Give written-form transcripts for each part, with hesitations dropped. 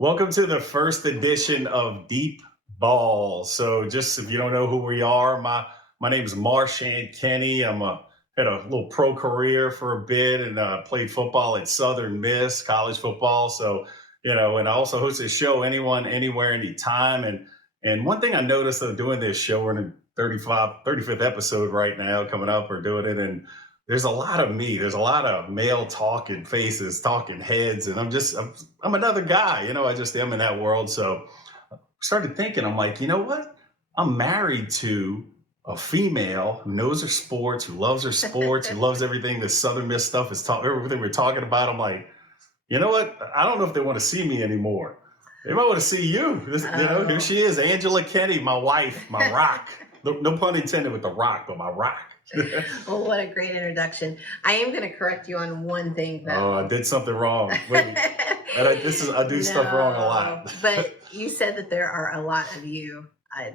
Welcome to the first edition of Deep Ball. So, just if you don't know who we are, my name is Marshan Kenny. Had a little pro career for a bit and played football at Southern Miss, college football. So, and I also host a show, Anyone, Anywhere, Anytime. And one thing I noticed of doing this show, we're in the 35th episode right now, coming up, we're doing it, and there's a lot of me. There's a lot of male talking faces, talking heads, and I'm another guy. I just am in that world. So I started thinking, I'm like, you know what? I'm married to a female who knows her sports, who loves her sports, who loves everything that Southern Miss stuff is talking, everything we're talking about. I'm like, you know what? I don't know if they want to see me anymore. They might want to see you. Here she is, Angela Kenny, my wife, my rock. No pun intended with the rock, but my rock. Well, what a great introduction. I am going to correct you on one thing, though. Oh, I did something wrong. Wait, I do stuff wrong a lot. But you said that there are a lot of you.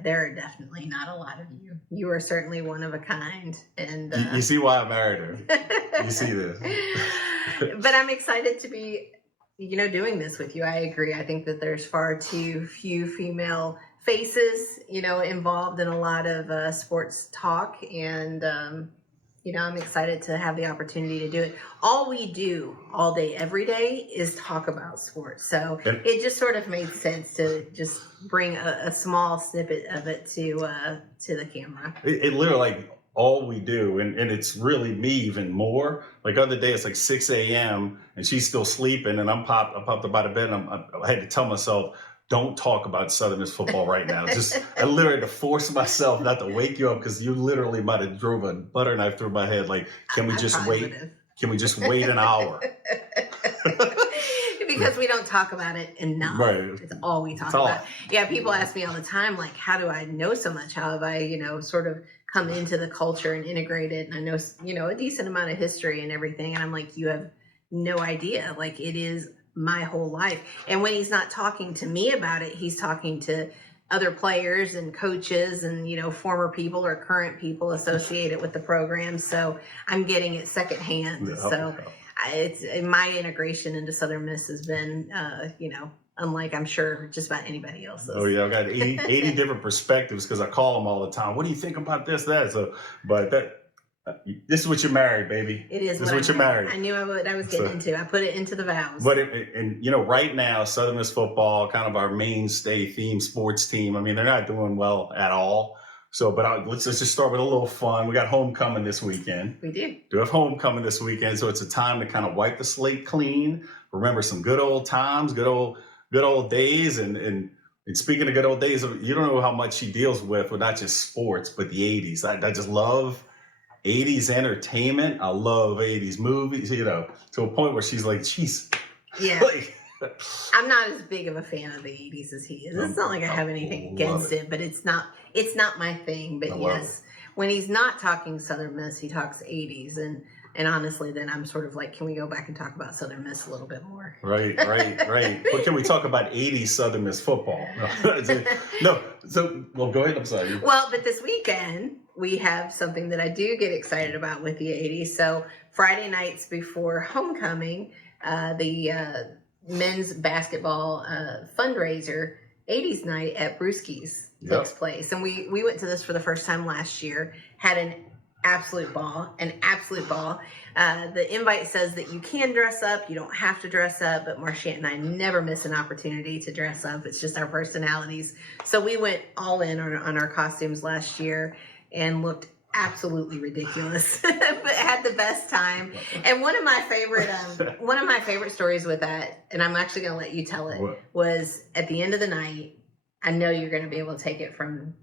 There are definitely not a lot of you. You are certainly one of a kind. And you see why I married her. You see this. But I'm excited to be, doing this with you. I agree. I think that there's far too few female faces, involved in a lot of sports talk. And, I'm excited to have the opportunity to do it. All we do all day, every day is talk about sports. So it just sort of made sense to just bring a small snippet of it to the camera. It literally, like, all we do, and it's really me even more. Like, other day, it's like 6 a.m. and she's still sleeping, and I popped up out of bed, and I had to tell myself, don't talk about Southern Miss football right now. I literally had to force myself not to wake you up, because you literally might have drove a butter knife through my head. Like, can we just wait? Can we just wait an hour? Because we don't talk about it enough. Right. It's all we talk about. Yeah, people ask me all the time, like, how do I know so much? How have I, sort of come into the culture and integrate it? And I know, a decent amount of history and everything. And I'm like, you have no idea. Like, it is my whole life. And when he's not talking to me about it, he's talking to other players and coaches and, former people or current people associated with the program. So I'm getting it secondhand. Yeah, so it's my integration into Southern Miss has been, unlike, I'm sure, just about anybody else's. Oh yeah, I've got 80 different perspectives, because I call them all the time. What do you think about this, that? So, but this is what you're married, baby. It is. This is what you're married. I knew what I was getting into. I put it into the vows. But right now, Southern Miss football, kind of our mainstay theme sports team. I mean, they're not doing well at all. So, but let's just start with a little fun. We got homecoming this weekend. We do have homecoming this weekend, so it's a time to kind of wipe the slate clean. Remember some good old times, good old days, and speaking of good old days, you don't know how much she deals with not just sports, but the 80s. I just love 80s entertainment. I love 80s movies, to a point where she's like, geez. Yeah. I'm not as big of a fan of the 80s as he is. It's not like I have anything against it, but it's not my thing. But yes, when he's not talking Southern Miss, he talks 80s. And honestly, then I'm sort of like, can we go back and talk about Southern Miss a little bit more? Right. But can we talk about 80s Southern Miss football? No. So, well, go ahead. I'm sorry. Well, but this weekend, we have something that I do get excited about with the 80s. So Friday nights before homecoming, the men's basketball fundraiser 80s night at Brewski's takes place. And we went to this for the first time last year, had an absolute ball. The invite says that you can dress up, you don't have to dress up, but Marchant and I never miss an opportunity to dress up. It's just our personalities. So we went all in on our costumes last year and looked absolutely ridiculous, but had the best time. And one of my favorite stories with that, and I'm actually going to let you tell it, was at the end of the night. I know you're going to be able to take it from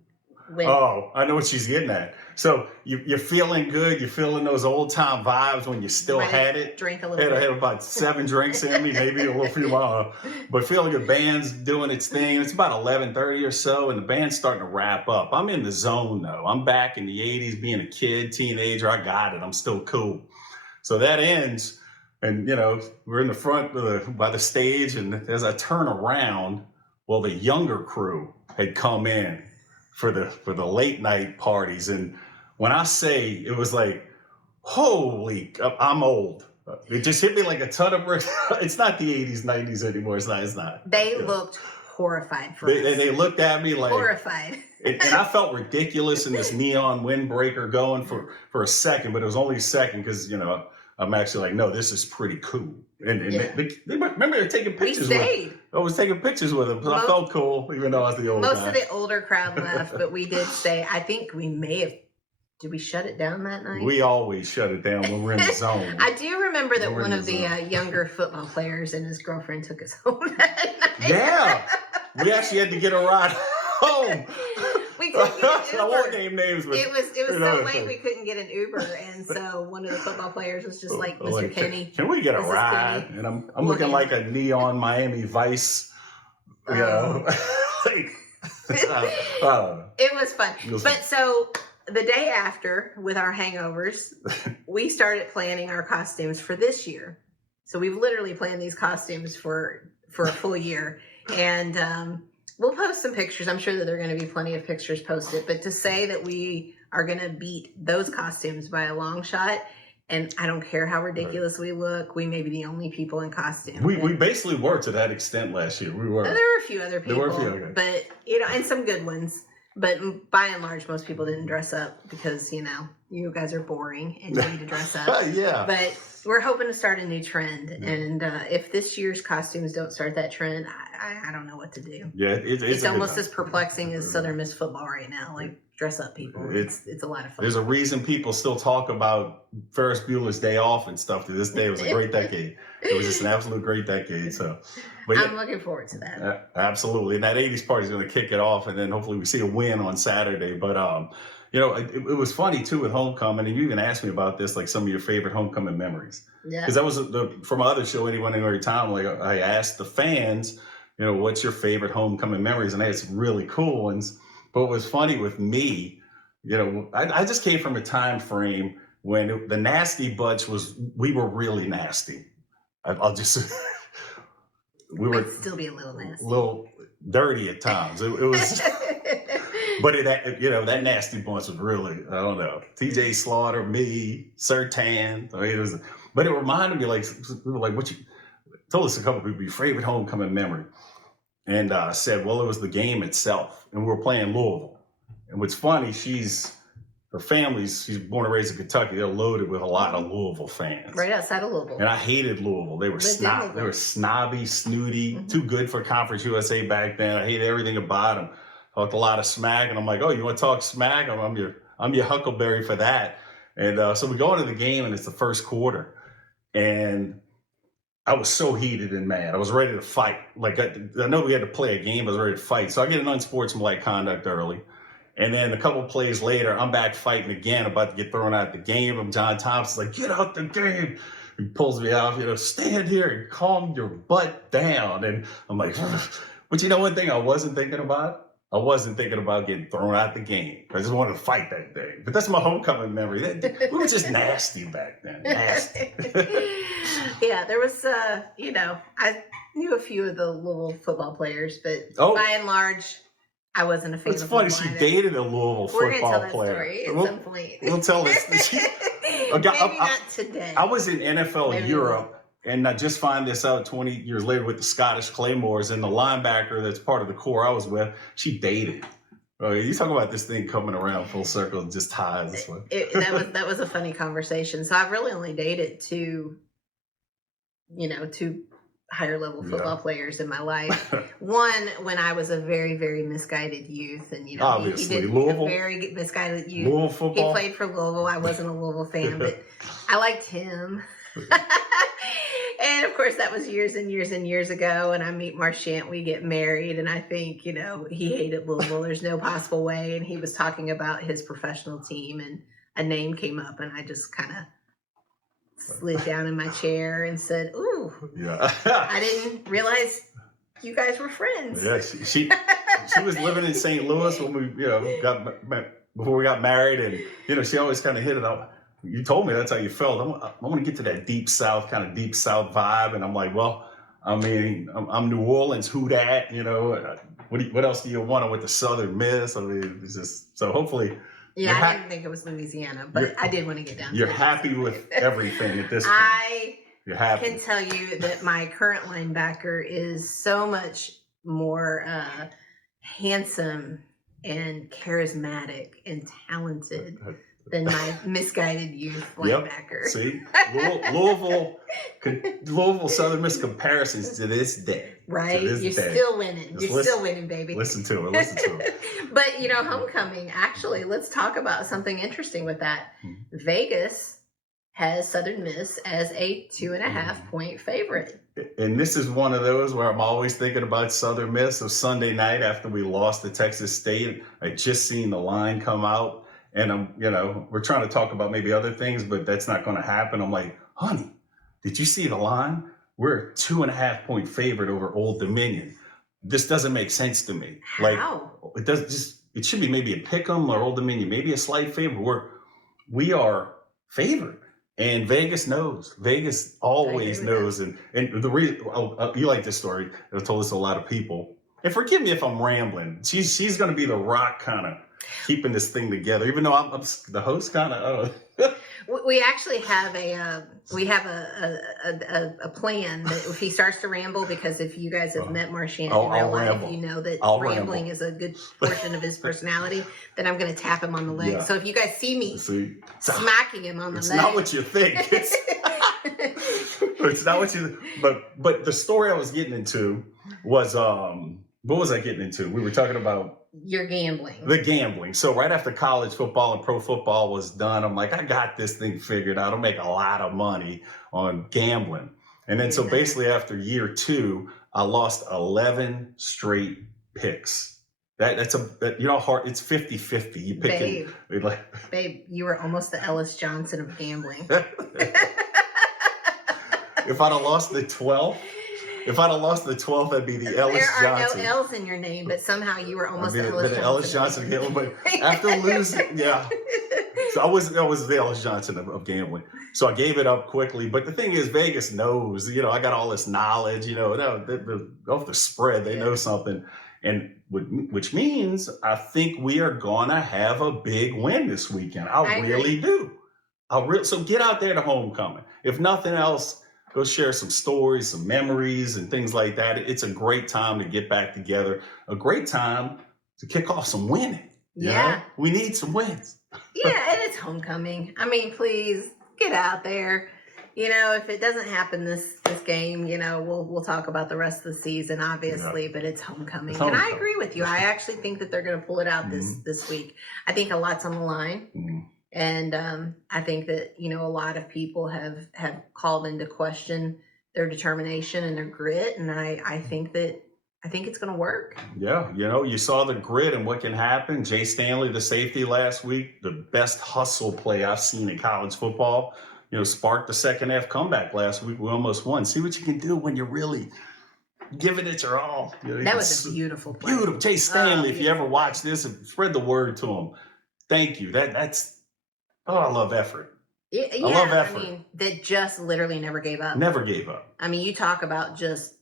when. Oh, I know what she's getting at. So you're feeling good. You're feeling those old time vibes when you still had it. Drink a little bit. I had about 7 drinks in me, maybe a little few more. But feeling good. Band's doing its thing. It's about 11:30 or so, and the band's starting to wrap up. I'm in the zone though. I'm back in the 80s, being a kid, teenager. I got it. I'm still cool. So that ends, and we're in the front by the stage, and as I turn around, well, the younger crew had come in for the late night parties. And when I say it was like, holy, I'm old. It just hit me like a ton of bricks. It's not the 80s, 90s anymore. It's not. It's not. They Yeah. looked horrified for They, us. they looked at me like, Horrified. and I felt ridiculous in this neon windbreaker going for a second, but it was only a second because I'm actually like, no, this is pretty cool. And Yeah. they remember they're taking We pictures with. stayed. I was taking pictures with them, so I Most- felt cool, even though I was the old Most guy. of the older crowd left, but we did stay. I think we may have. Did we shut it down that night? We always shut it down when we're in the zone. I do remember that We're in one of the the zone. younger football players and his girlfriend took us home that night. Yeah, we actually had to get a ride home. We couldn't get an I won't Uber. name names, but It was you know, so it's late like- we couldn't get an Uber, and so one of the football players was just like, I'm "Mr. like, Kenny, can we get a this is ride? Kenny. And I'm We'll looking get- like a neon Miami Vice, you know. Like, I don't know. It was fun." It was But so the day after, with our hangovers, we started planning our costumes for this year. So we've literally planned these costumes for a full year, and we'll post some pictures. I'm sure that there are going to be plenty of pictures posted. But to say that we are going to beat those costumes by a long shot, and I don't care how ridiculous we look, we may be the only people in costume. We basically were to that extent last year. We were. There were a few other There people, were a few, okay. but and some good ones. But by and large, most people didn't dress up because you guys are boring and you need to dress up. Yeah. But we're hoping to start a new trend, and if this year's costumes don't start that trend, I don't know what to do. Yeah, it's It's a good almost time. as perplexing as Southern Miss football right now. Like dress up, people. It's a lot of fun. There's a reason people still talk about Ferris Bueller's Day Off and stuff to this day. It was a great decade. It was just an absolute great decade. So, but I'm looking forward to that. absolutely. And that 80s party is going to kick it off. And then hopefully we see a win on Saturday. But, it was funny too with homecoming. And you even asked me about this, like some of your favorite homecoming memories. Yeah. Because that was from my other show, Anyone in Every Time. Like I asked the fans, what's your favorite homecoming memories? And I had some really cool ones. But what was funny with me, I just came from a time frame when the nasty bunch we were really nasty. I'll just, we were Might still be a little nasty. a little dirty at times. It was, but that nasty bunch was really, I don't know, TJ Slaughter, me, Sertan. I mean, but it reminded me like, we were like, told us a couple people, your favorite homecoming memory. And said, well, it was the game itself. And we were playing Louisville. And what's funny, she's born and raised in Kentucky. They're loaded with a lot of Louisville fans. Right outside of Louisville. And I hated Louisville. They were Lived in Louisville. they were snobby, snooty, Mhm. too good for Conference USA back then. I hated everything about them. Talked a lot of smack, and I'm like, oh, you want to talk smack? I'm your Huckleberry for that. And so we go into the game, and it's the first quarter, and I was so heated and mad. I was ready to fight. Like I know we had to play a game, but I was ready to fight. So I get an unsportsmanlike conduct early. And then a couple plays later, I'm back fighting again, about to get thrown out the game. And John Thompson's like, get out the game. He pulls me out, stand here and calm your butt down. And I'm like, but one thing I wasn't thinking about? I wasn't thinking about getting thrown out the game. I just wanted to fight that day. But that's my homecoming memory. We were just nasty back then. Nasty. Yeah, there was, I knew a few of the Louisville football players, but Oh. by and large, I wasn't a fan It's of funny, Louisville she either. dated a Louisville We're going to tell football that player. story at We'll- some point. we'll tell this. Maybe not today. I was in NFL Maybe we Europe, and I just find this out 20 years later with the Scottish Claymores, and the linebacker that's part of the core I was with, she dated. You talk about this thing coming around full circle, just ties this way. That was a funny conversation. So I've really only dated two higher level football players in my life. One when I was a very, very misguided youth, and he Obviously, did Louisville. a very misguided youth. Louisville He football. played for Louisville. I wasn't a Louisville fan, but I liked him. And of course, that was years and years and years ago. And I meet Marchant, we get married, and I think, he hated Louisville. There's no possible way. And he was talking about his professional team, and a name came up, and I just kind of slid down in my chair and said, "Ooh, Yeah. I didn't realize you guys were friends." Yeah, she was living in St. Louis when we before we got married, and she always kind of hit it up. You told me that's how you felt. I want to get to that deep South vibe, and I'm like, well, I'm New Orleans, who that? What else do you want with the Southern Miss? I mean, it's just so hopefully Yeah, I didn't think it was Louisiana, but I did want to get down to You're it. happy with everything at this point. I You're happy. can tell you that my current linebacker is so much more handsome and charismatic and talented than my misguided youth linebacker. See, Louisville Southern Miss comparisons to this day. Right? You're still winning. You're still winning, baby. Listen to her. Listen to her. But, you know, homecoming, actually, let's talk about something interesting with that. Vegas has Southern Miss as a 2.5 point favorite. And this is one of those where I'm always thinking about Southern Miss. So Sunday night after we lost to Texas State, I just seen the line come out. And we're trying to talk about maybe other things, but that's not going to happen. I'm like, honey, did you see the line? We're a 2.5 point favorite over Old Dominion. This doesn't make sense to me. How? Like it should be maybe a pick 'em or Old Dominion, maybe a slight favorite. We are favored. And Vegas knows. Vegas always knows. And the reason, you like this story. I've told this to a lot of people. And forgive me if I'm rambling. She's going to be the rock kind of keeping this thing together, even though I'm the host kind of. We actually have a plan that if he starts to ramble, because if you guys have met Marchand in real life, you know that rambling is a good portion of his personality. Then I'm going to tap him on the leg. Yeah. So if you guys see me smacking him on the leg, it's not what you think. It's not what you. But the story I was getting into was what was I getting into? We were talking about your gambling. The gambling. So right after college football and pro football was done, I'm like, I got this thing figured out. I'll make a lot of money on gambling. And then so basically after year 2, I lost 11 straight picks. That's hard. It's 50-50. You pick Babe, you were almost the Ellis Johnson of gambling. If I'd have lost the 12th, that'd be the Ellis Johnson. There are no L's in your name, but somehow you were almost the Ellis Johnson. But after losing, so I was the Ellis Johnson of gambling. So I gave it up quickly. But the thing is, Vegas knows. I got all this knowledge. Off the spread, they know something, and which means I think we are gonna have a big win this weekend. I really do. So get out there to homecoming. If nothing else, go share some stories, some memories, and things like that. It's a great time to get back together. A great time to kick off some winning. Yeah. We need some wins. Yeah, and it's homecoming. I mean, please get out there. If it doesn't happen this game, we'll talk about the rest of the season, obviously, but it's homecoming. And I agree with you. I actually think that they're going to pull it out this week. I think a lot's on the line. Mm-hmm. And I think that, a lot of people have called into question their determination and their grit. And I think it's going to work. Yeah. You saw the grit and what can happen. Jay Stanley, the safety last week, the best hustle play I've seen in college football, sparked the second half comeback last week. We almost won. See what you can do when you're really giving it your all. That was a beautiful play. Beautiful. Jay Stanley, if you ever watch this, spread the word to him. Thank you. I love effort. Yeah, I love effort. I mean, that just literally never gave up. Never gave up. I mean, you talk about just,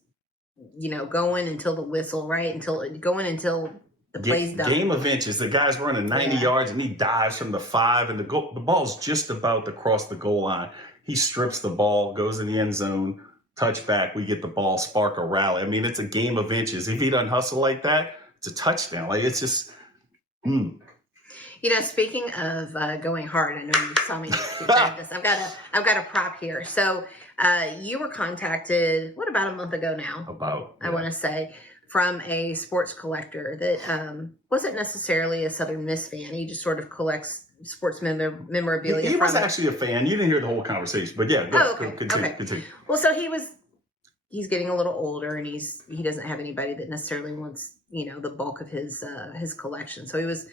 going until the whistle, right? Until the play's done. Game of inches. The guy's running 90 yards and he dives from the 5 and the ball's just about to cross the goal line. He strips the ball, goes in the end zone, touchback. We get the ball, spark a rally. I mean, it's a game of inches. If he doesn't hustle like that, it's a touchdown. It's just, speaking of going hard, I know you saw me grab this. I've got a prop here. So you were contacted, about a month ago now? I want to say, from a sports collector that wasn't necessarily a Southern Miss fan. He just sort of collects sports memorabilia. He was actually a fan. You didn't hear the whole conversation, but yeah, continue. Well, so he's getting a little older, and he doesn't have anybody that necessarily wants the bulk of his collection. So he was,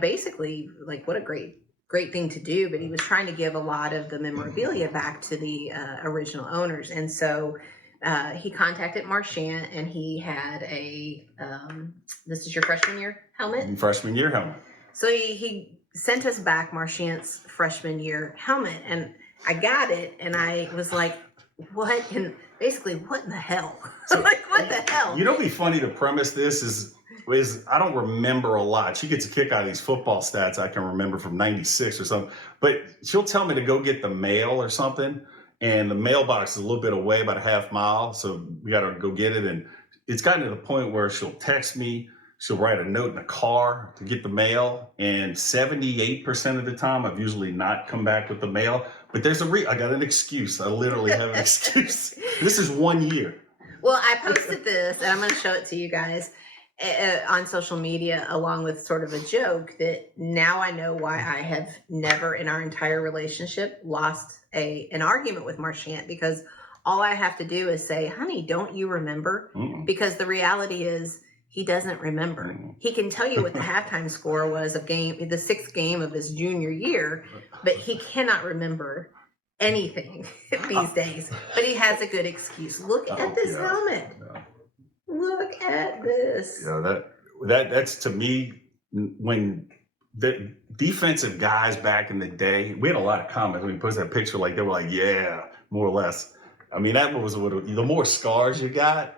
basically like, what a great thing to do, but he was trying to give a lot of the memorabilia back to the original owners. And so he contacted Marchand, and he had this is your freshman year helmet? Freshman year helmet. So he sent us back Marchand's freshman year helmet, and I got it, and I was like, what in the hell? So, like, what the hell? Be funny to premise this is, is I don't remember a lot. She gets a kick out of these football stats I can remember from '96 or something. But she'll tell me to go get the mail or something, and the mailbox is a little bit away, about a half mile. So we got to go get it, and it's gotten to the point where she'll text me. She'll write a note in the car to get the mail, and 78% of the time, I've usually not come back with the mail. But there's I got an excuse. I literally have an excuse. This is 1 year. Well, I posted this, and I'm going to show it to you guys on social media, along with sort of a joke that now I know why I have never in our entire relationship lost an argument with Marchant, because all I have to do is say, honey, don't you remember? Because the reality is he doesn't remember. He can tell you what the halftime score was of the sixth game of his junior year, but he cannot remember anything these days. But he has a good excuse. Look at this helmet. Look at this. That's to me, when the defensive guys back in the day, we had a lot of comments when we put that picture, like they were like, yeah, more or less. I mean, that was the more scars you got.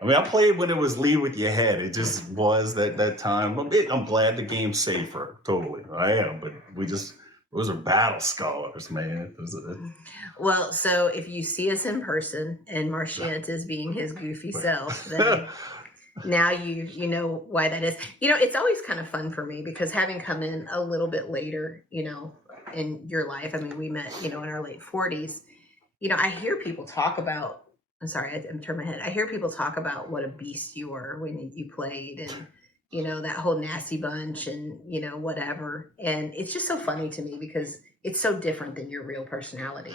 I mean, I played when it was lead with your head. It just was that time. I'm glad the game's safer. Totally. I am. But those are battle scars, man. Well, so if you see us in person and Marchant is being his goofy self, then now you know why that is. It's always kind of fun for me, because having come in a little bit later, in your life, I mean, we met, in our late 40s, I hear people talk about, I'm sorry, I'm turning my head. I hear people talk about what a beast you were when you played, and that whole nasty bunch, and whatever. And it's just so funny to me, because it's so different than your real personality.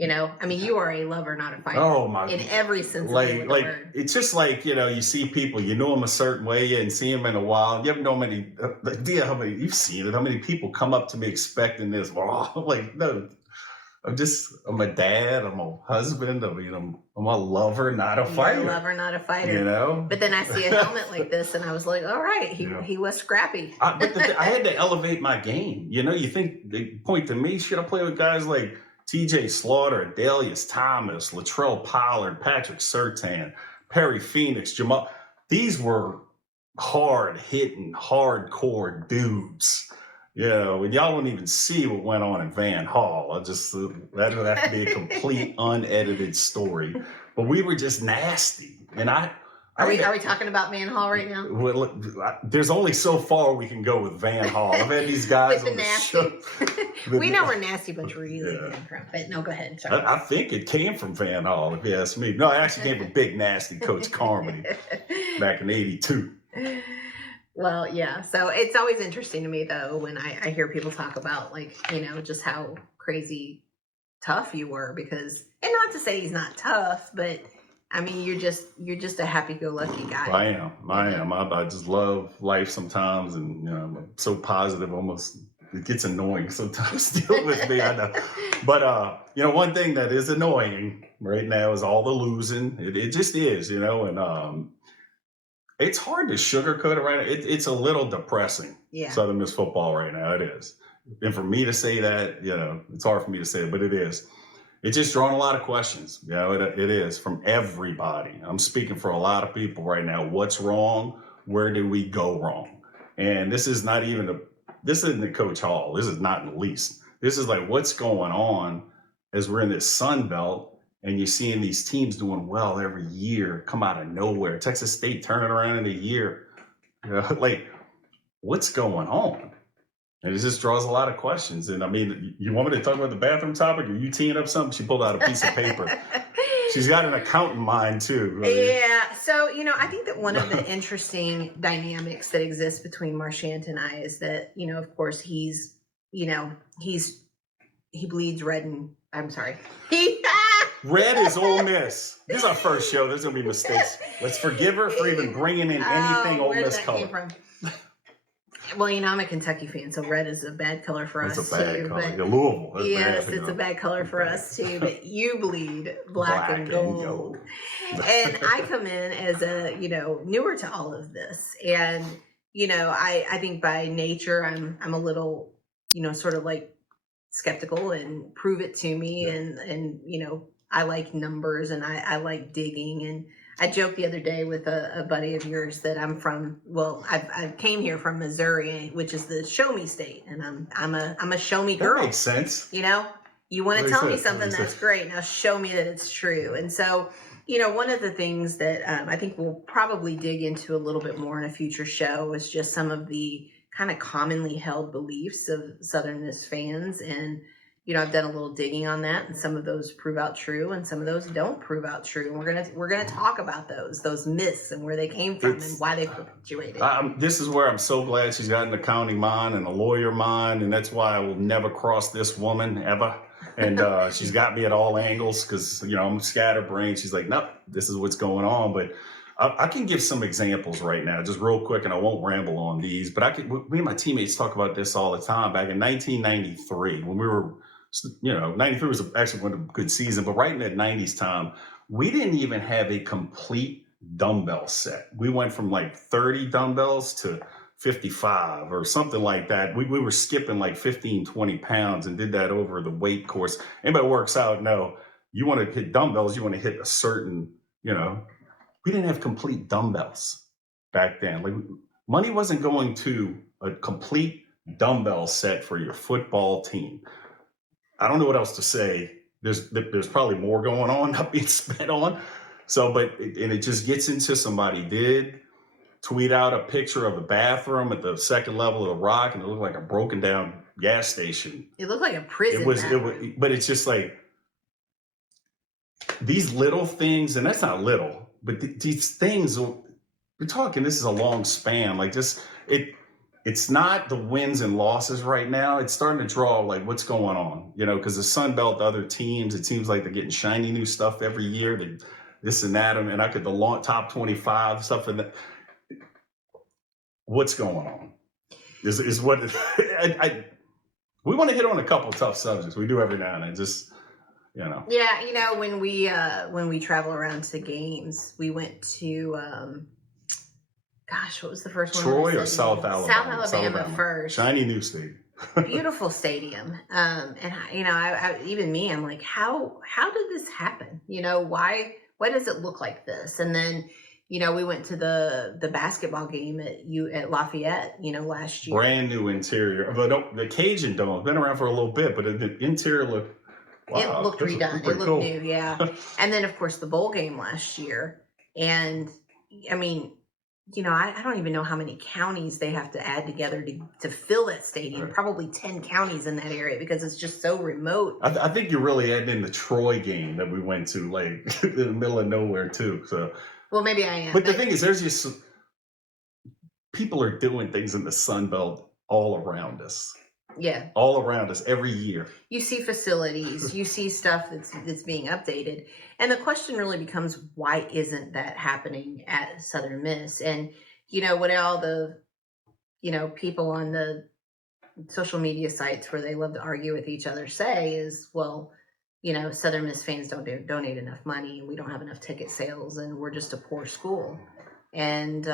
I mean, you are a lover, not a fighter. Oh my! In every sense of the word. It's just like you see people, you know them a certain way, and see them in a while. You have no idea how many you've seen it. How many people come up to me expecting this? Well, I'm like, no. I'm a dad, I'm a husband, I'm a lover, not a fighter. You're a lover, not a fighter. But then I see a helmet like this, and I was like, all right, he was scrappy. But I had to elevate my game. You think they point to me, should I play with guys like TJ Slaughter, Dalius Thomas, Latrell Pollard, Patrick Surtain, Perry Phoenix, Jamal. These were hard-hitting, hardcore dudes. And y'all wouldn't even see what went on in Van Hall. That would have to be a complete unedited story. But we were just nasty. And are we talking about Van Hall right now? Well, there's only so far we can go with Van Hall. I've had these guys with on the show. We know where Nasty Bunch really came from. But no, go ahead. Sorry. I think it came from Van Hall, if you ask me. No, it actually came from Big Nasty Coach Carmody back in '82. Well, yeah. So it's always interesting to me, though, when I hear people talk about, just how crazy tough you were, because, and not to say he's not tough, but I mean, you're just a happy-go-lucky guy. I am. I just love life sometimes, and I'm so positive. Almost it gets annoying sometimes dealing with me. I know, but one thing that is annoying right now is all the losing. It just is, and it's hard to sugarcoat it right now. It's a little depressing. Yeah. Southern Miss football right now. It is. And for me to say that, it's hard for me to say it, but it is. It's just drawing a lot of questions. It is from everybody. I'm speaking for a lot of people right now. What's wrong? Where do we go wrong? And this is not even this isn't the Coach Hall. This is not in the least. This is like what's going on as we're in this Sun Belt. And you're seeing these teams doing well every year, come out of nowhere. Texas State turning around in a year. Like, what's going on? And it just draws a lot of questions. And I mean, you want me to talk about the bathroom topic? Are you teeing up something? She pulled out a piece of paper. She's got an account in mind, too. Yeah. So, I think that one of the interesting dynamics that exists between Marchant and I is that, of course, he bleeds red, and I'm sorry. Red is Ole Miss. This is our first show. There's going to be mistakes. Let's forgive her for even bringing in anything Ole Miss color. Well, I'm a Kentucky fan, so red is a bad color for us, too. It's a bad color. But Louisville. Yes, it's a bad color for us, too. But you bleed black and gold. And I come in as newer to all of this. And, I think by nature, I'm a little, sort of like skeptical and prove it to me. Yeah. And I like numbers, and I like digging, and I joked the other day with a buddy of yours that I'm from. Well, I came here from Missouri, which is the show me state, and I'm a show me That girl. makes sense. You know, you want to Like I tell me said, something, like I that's said. great. Now show me that it's true. And so, you know, one of the things that I think we'll probably dig into a little bit more in a future show is just some of the kind of commonly held beliefs of Southern Miss fans. And, you know, I've done a little digging on that, and some of those prove out true, and some of those don't prove out true. And we're gonna talk about those myths and where they came from and why they perpetuated. This is where I'm so glad she's got an accounting mind and a lawyer mind, and that's why I will never cross this woman ever. And she's got me at all angles because, you know, I'm scatterbrained. She's like, nope, this is what's going on. But I can give some examples right now, just real quick, and I won't ramble on these. But me and my teammates talk about this all the time. Back in 1993, when we were, you know, 93 was actually one of a good season, but right in that 90s time, we didn't even have a complete dumbbell set. We went from like 30 dumbbells to 55 or something like that. We were skipping like 15, 20 pounds and did that over the weight course. Anybody works out, no, you want to hit dumbbells, you want to hit a certain, you know, we didn't have complete dumbbells back then. Like, money wasn't going to a complete dumbbell set for your football team. I don't know what else to say. There's probably more going on, not being spent on. So, and it just gets into somebody did tweet out a picture of the bathroom at the second level of the Rock, and it looked like a broken down gas station. It looked like a prison. It was, but it's just like these little things, and that's not little, but these things. We're talking. This is a long span. Like just it. It's not the wins and losses right now. It's starting to draw like what's going on, you know, because the Sun Belt, other teams, it seems like they're getting shiny new stuff every year. This and that, and I could the top 25 stuff and that. What's going on? Is what we want to hit on a couple of tough subjects. We do every now and then, just you know. Yeah, you know, when we travel around to games, we went to. Gosh, what was the first one? Troy or South Alabama? South Alabama first. Shiny new stadium. Beautiful stadium. And you know, I even me, I'm like, how did this happen? You know, why does it look like this? And then, you know, we went to the basketball game at Lafayette, you know, last year. Brand new interior. The Cajun Dome been around for a little bit, but the interior looked. Wow, it looked redone. It looked cool. new, yeah. And then of course the bowl game last year, and I mean, you know, I don't even know how many counties they have to add together to fill that stadium. Right. Probably 10 counties in that area because it's just so remote. I think you're really adding in the Troy game that we went to, like in the middle of nowhere too. So, well, maybe I am. But the thing is, there's just people are doing things in the Sun Belt all around us. Yeah, all around us every year. You see facilities, you see stuff that's being updated, and the question really becomes, why isn't that happening at Southern Miss? And you know what, all the people on the social media sites where they love to argue with each other say is, well, you know, Southern Miss fans don't donate enough money, and we don't have enough ticket sales, and we're just a poor school. And,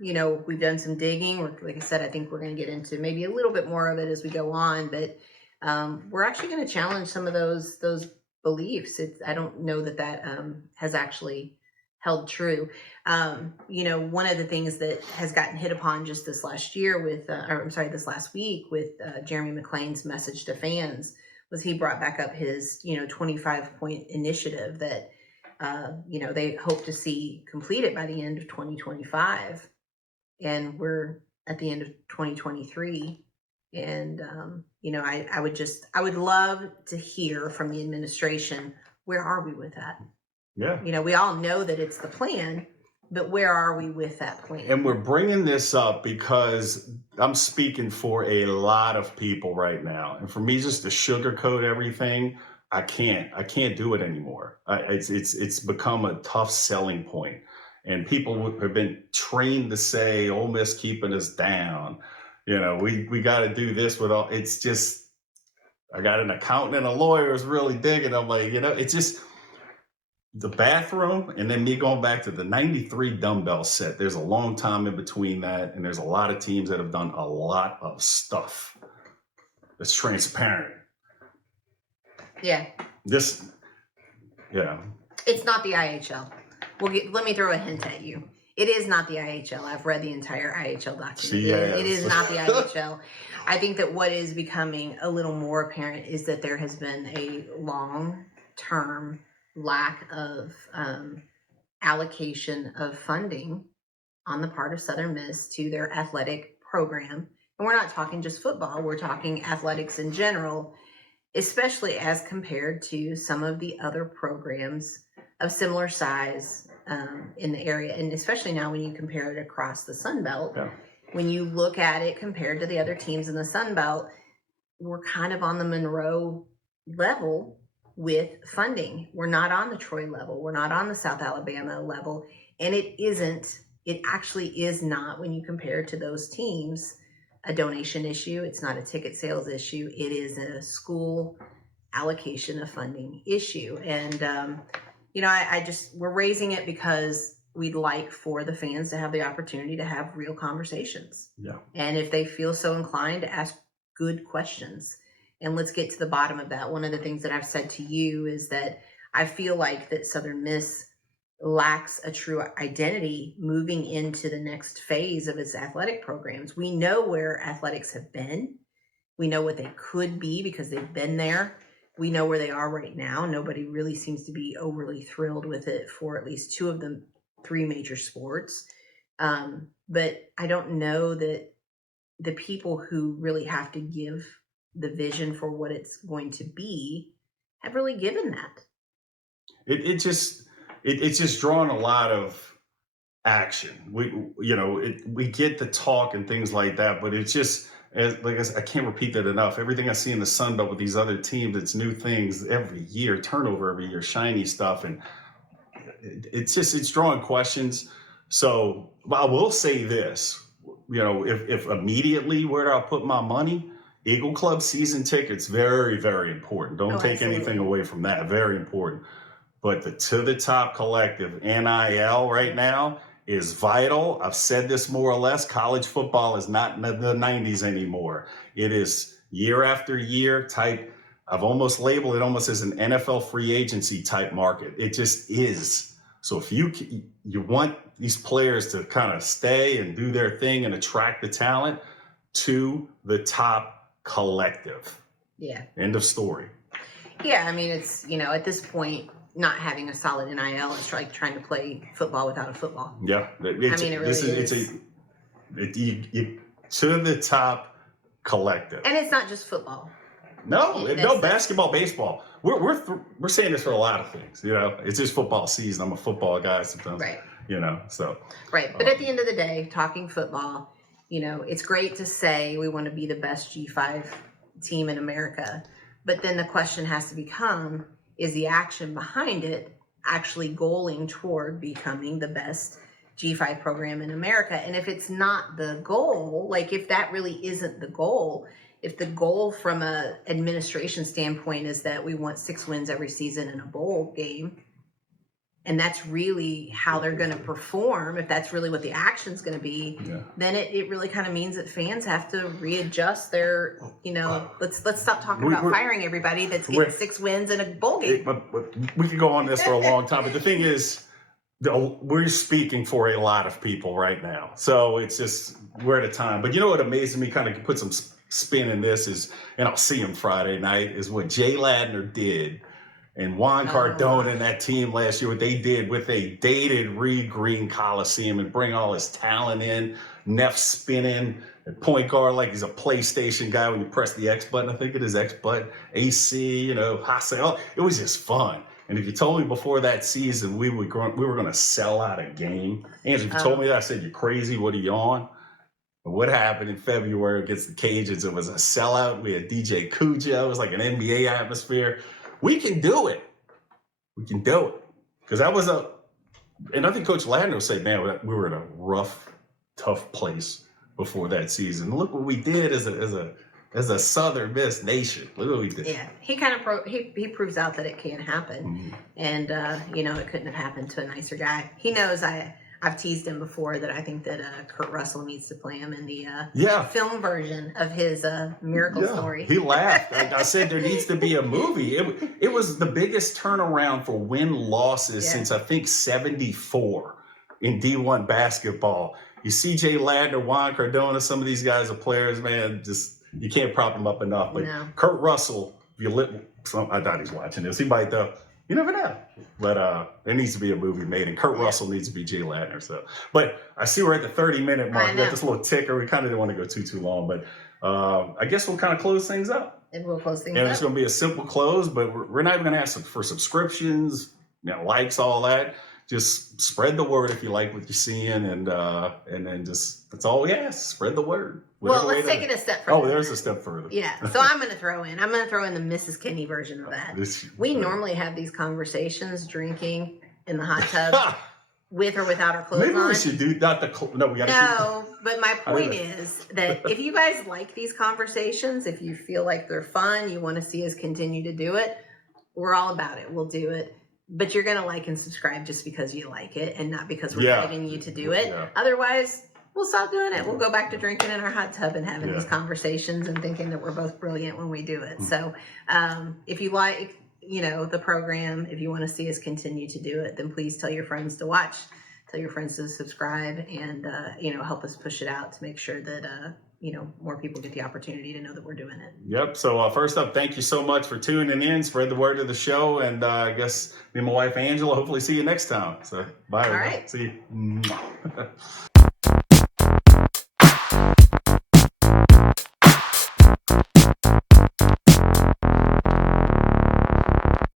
you know, we've done some digging. Like I said, I think we're going to get into maybe a little bit more of it as we go on. But we're actually going to challenge some of those beliefs. I don't know that has actually held true. You know, one of the things that has gotten hit upon just this last year this last week with Jeremy McClain's message to fans was he brought back up his, 25-point initiative that, they hope to see completed by the end of 2025, and we're at the end of 2023. And, I would love to hear from the administration, where are we with that? Yeah. You know, we all know that it's the plan, but where are we with that plan? And we're bringing this up because I'm speaking for a lot of people right now. And for me, just to sugarcoat everything, I can't do it anymore. It's become a tough selling point, and people have been trained to say, "Ole Miss keeping us down." You know, we got to do this with all. It's just, I got an accountant and a lawyer is really digging. I'm like, it's just the bathroom, and then me going back to the 93 dumbbell set. There's a long time in between that, and there's a lot of teams that have done a lot of stuff that's transparent. Yeah. It's not the IHL. Let me throw a hint at you. It is not the IHL. I've read the entire IHL document. Yes. It is not the IHL. I think that what is becoming a little more apparent is that there has been a long-term lack of allocation of funding on the part of Southern Miss to their athletic program. And we're not talking just football. We're talking athletics in general, especially as compared to some of the other programs of similar size in the area. And especially now when you compare it across the Sun Belt, when you look at it compared to the other teams in the Sun Belt, we're kind of on the Monroe level with funding. We're not on the Troy level. We're not on the South Alabama level. And it actually is not, when you compare it to those teams, a donation issue. It's not a ticket sales issue. It is a school allocation of funding issue. And, we're raising it because we'd like for the fans to have the opportunity to have real conversations. Yeah. And if they feel so inclined, to ask good questions. And let's get to the bottom of that. One of the things that I've said to you is that I feel like that Southern Miss lacks a true identity moving into the next phase of its athletic programs. We know where athletics have been. We know what they could be because they've been there. We know where they are right now. Nobody really seems to be overly thrilled with it for at least two of the three major sports. But I don't know that the people who really have to give the vision for what it's going to be have really given that. It's just drawn a lot of action. We get the talk and things like that, but it's just, like I said, I can't repeat that enough. Everything I see in the Sun Belt with these other teams, it's new things every year, turnover every year, shiny stuff, and it's drawing questions. So I will say this, if immediately where do I put my money? Eagle Club season tickets, very, very important. Don't take Absolutely. anything away from that. Very important. But the To the Top Collective, NIL right now, is vital. I've said this more or less. College football is not in the 90s anymore. It is year after year type. I've almost labeled it almost as an NFL free agency type market. It just is. So if you want these players to kind of stay and do their thing and attract the talent, To the Top Collective. Yeah. End of story. Yeah, I mean, it's, at this point, not having a solid NIL is like trying to play football without a football. Yeah. It really is. To the Top Collective. And it's not just football. No, basketball, baseball. We're saying this for a lot of things. It's just football season. I'm a football guy sometimes. Right. So. Right. But at the end of the day, talking football, it's great to say we want to be the best G5 team in America. But then the question has to become, is the action behind it actually goaling toward becoming the best G5 program in America? And if it's not the goal, like if that really isn't the goal, if the goal from a administration standpoint is that we want 6 wins every season in a bowl game, and that's really how they're going to perform, if that's really what the action's going to be, then it really kind of means that fans have to readjust their, let's stop talking about firing everybody that's getting 6 wins in a bowl game. But we could go on this for a long time. But the thing is, we're speaking for a lot of people right now. So it's just, we're at a time. But what amazes me, kind of put some spin in this is, and I'll see him Friday night, is what Jay Ladner did and Juan Cardone and that team last year, what they did with a dated Reed Green Coliseum and bring all his talent in, Neff spinning, at point guard like he's a PlayStation guy when you press the X button. I think it is X button, AC, Hassel. It was just fun. And if you told me before that season we were going to sell out a game, Andrew, if you told me that, I said, you're crazy, what are you on? But what happened in February against the Cajuns? It was a sellout. We had DJ Cujo. It was like an NBA atmosphere. We can do it. We can do it. Because that was and I think Coach Ladner said, man, we were in a rough, tough place before that season. Look what we did as a Southern Miss nation. Look what we did. Yeah, he kind of he proves out that it can happen, and it couldn't have happened to a nicer guy. He knows I I've teased him before that I think that Kurt Russell needs to play him in the Yeah. film version of his Miracle Story. He laughed. I said there needs to be a movie. It was the biggest turnaround for win-losses since I think 74 in D1 basketball. You see Jay Ladner, Juan Cardona, some of these guys are players, man. Just you can't prop them up enough. But Kurt Russell, if you I thought he's watching this. He might though. You never know. But there needs to be a movie made, and Kurt Russell needs to be Jay Ladner. So, but I see we're at the 30-minute mark. We got this little ticker. We kind of didn't want to go too long, but I guess we'll kind of close things up. And we'll close things up. And it's going to be a simple close, but we're not even going to ask for subscriptions, likes, all that. Just spread the word if you like what you're seeing, and then just that's all we ask. Spread the word. Well, let's take it a step further. Oh, there's a step further. Yeah. So I'm going to throw in the Mrs. Kenny version of that. We normally have these conversations drinking in the hot tub with or without our clothes on. Maybe we should do not the no. We got to no. But my point is that if you guys like these conversations, if you feel like they're fun, you want to see us continue to do it, we're all about it. We'll do it. But you're going to like and subscribe just because you like it and not because we're begging you to do it. Yeah. Otherwise, we'll stop doing it. We'll go back to drinking in our hot tub and having these conversations and thinking that we're both brilliant when we do it. So if you like, the program, if you want to see us continue to do it, then please tell your friends to watch, tell your friends to subscribe, and, help us push it out to make sure that, more people get the opportunity to know that we're doing it. Yep. So first up, thank you so much for tuning in. Spread the word of the show. And I guess me and my wife, Angela, hopefully see you next time. So bye. All right. See you.